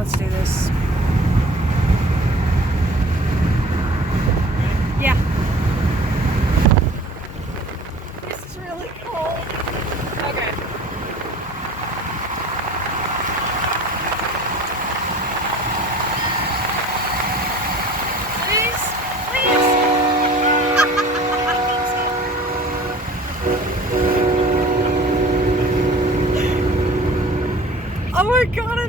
let's do this. Yeah. This is really cold. Okay. Please, please. Oh my god.